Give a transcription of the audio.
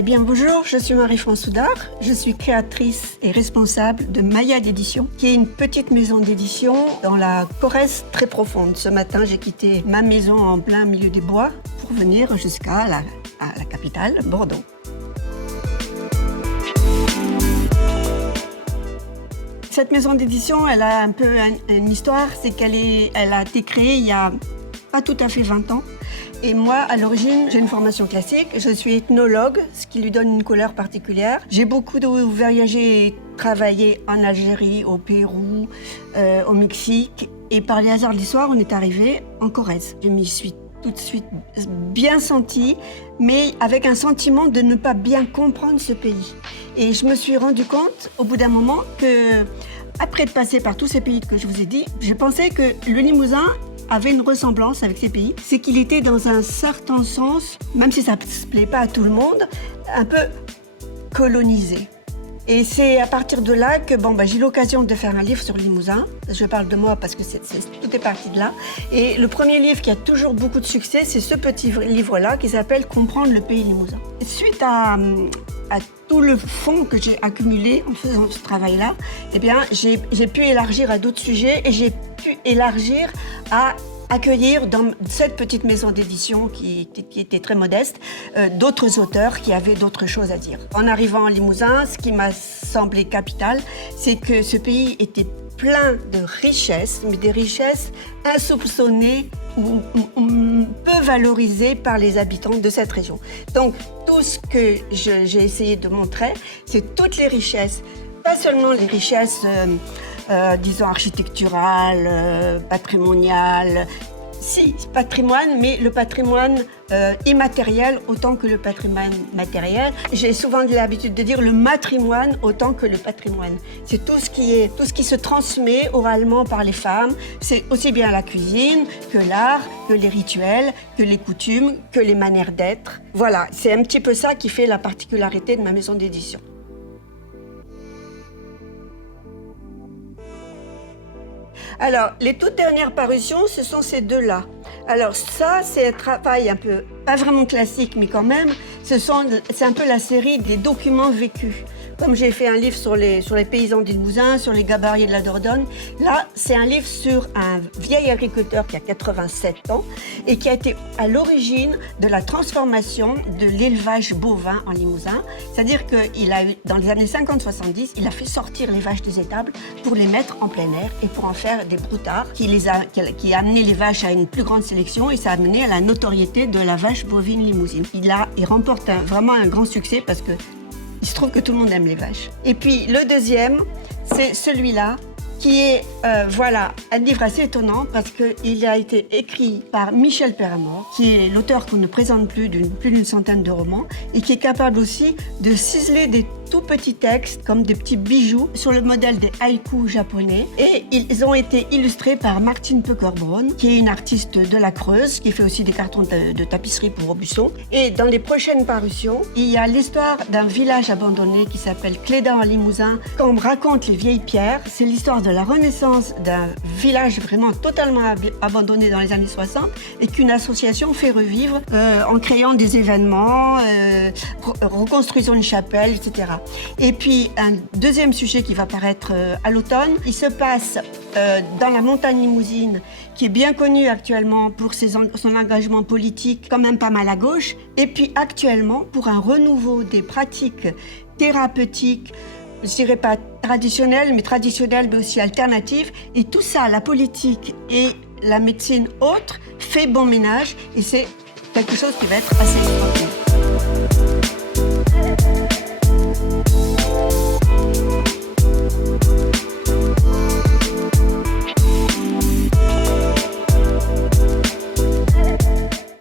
Eh bien bonjour, je suis Marie-France Soudard, je suis créatrice et responsable de Maya d'édition, qui est une petite maison d'édition dans la Corrèze très profonde. Ce matin, j'ai quitté ma maison en plein milieu des bois pour venir jusqu'à la capitale, Bordeaux. Cette maison d'édition, elle a un peu une histoire, c'est elle a été créée il y a pas tout à fait 20 ans. Et moi, à l'origine, j'ai une formation classique. Je suis ethnologue, ce qui lui donne une couleur particulière. J'ai beaucoup voyagé et travaillé en Algérie, au Pérou, au Mexique. Et par les hasards de l'histoire, on est arrivé en Corrèze. Je m'y suis tout de suite bien sentie, mais avec un sentiment de ne pas bien comprendre ce pays. Et je me suis rendu compte, au bout d'un moment, que après de passer par tous ces pays que je vous ai dit, je pensais que le Limousin avait une ressemblance avec ces pays, c'est qu'il était dans un certain sens, même si ça ne se plaît pas à tout le monde, un peu colonisé. Et c'est à partir de là que j'ai eu l'occasion de faire un livre sur le Limousin. Je parle de moi parce que tout est parti de là. Et le premier livre qui a toujours beaucoup de succès, c'est ce petit livre-là qui s'appelle « Comprendre le pays limousin ». Suite à tout le fond que j'ai accumulé en faisant ce travail-là, eh bien, j'ai pu élargir à d'autres sujets et j'ai pu élargir à accueillir dans cette petite maison d'édition qui était très modeste, d'autres auteurs qui avaient d'autres choses à dire. En arrivant à Limousin, ce qui m'a semblé capital, c'est que ce pays était plein de richesses, mais des richesses insoupçonnées ou peu valorisées par les habitants de cette région. Donc, tout ce que j'ai essayé de montrer, c'est toutes les richesses, pas seulement les richesses disons architectural, patrimonial, si, patrimoine, mais le patrimoine immatériel autant que le patrimoine matériel. J'ai souvent l'habitude de dire le matrimoine autant que le patrimoine. C'est tout ce qui se transmet oralement par les femmes. C'est aussi bien la cuisine que l'art, que les rituels, que les coutumes, que les manières d'être. Voilà, c'est un petit peu ça qui fait la particularité de ma maison d'édition. Alors, les toutes dernières parutions, ce sont ces deux-là. Alors ça, c'est un travail un peu, pas vraiment classique, mais quand même, c'est un peu la série des documents vécus. Comme j'ai fait un livre sur les paysans du Limousin, sur les gabariers de la Dordogne, là, c'est un livre sur un vieil agriculteur qui a 87 ans et qui a été à l'origine de la transformation de l'élevage bovin en Limousin. C'est-à-dire qu'il a eu, dans les années 50-70, il a fait sortir les vaches des étables pour les mettre en plein air et pour en faire des broutards qui a amené les vaches à une plus grande sélection et ça a amené à la notoriété de la vache bovine limousine. Il remporte vraiment un grand succès parce que il se trouve que tout le monde aime les vaches. Et puis le deuxième, c'est celui-là, qui est un livre assez étonnant parce qu'il a été écrit par Michel Perramort, qui est l'auteur qu'on ne présente plus d'une centaine de romans et qui est capable aussi de ciseler des tout petits textes comme des petits bijoux sur le modèle des haïkus japonais. Et ils ont été illustrés par Martine Peucker-Braun, qui est une artiste de la Creuse, qui fait aussi des cartons de tapisserie pour Aubusson. Et dans les prochaines parutions, il y a l'histoire d'un village abandonné qui s'appelle Cléda en Limousin. Quand on me raconte les vieilles pierres, c'est l'histoire de la renaissance d'un village vraiment totalement abandonné dans les années 60 et qu'une association fait revivre en créant des événements, reconstruisant une chapelle, etc. Et puis, un deuxième sujet qui va paraître à l'automne, il se passe dans la montagne limousine, qui est bien connue actuellement pour son engagement politique, quand même pas mal à gauche, et puis actuellement pour un renouveau des pratiques thérapeutiques, je dirais pas traditionnelles, mais aussi alternatives. Et tout ça, la politique et la médecine autre, fait bon ménage, et c'est quelque chose qui va être assez extraordinaire.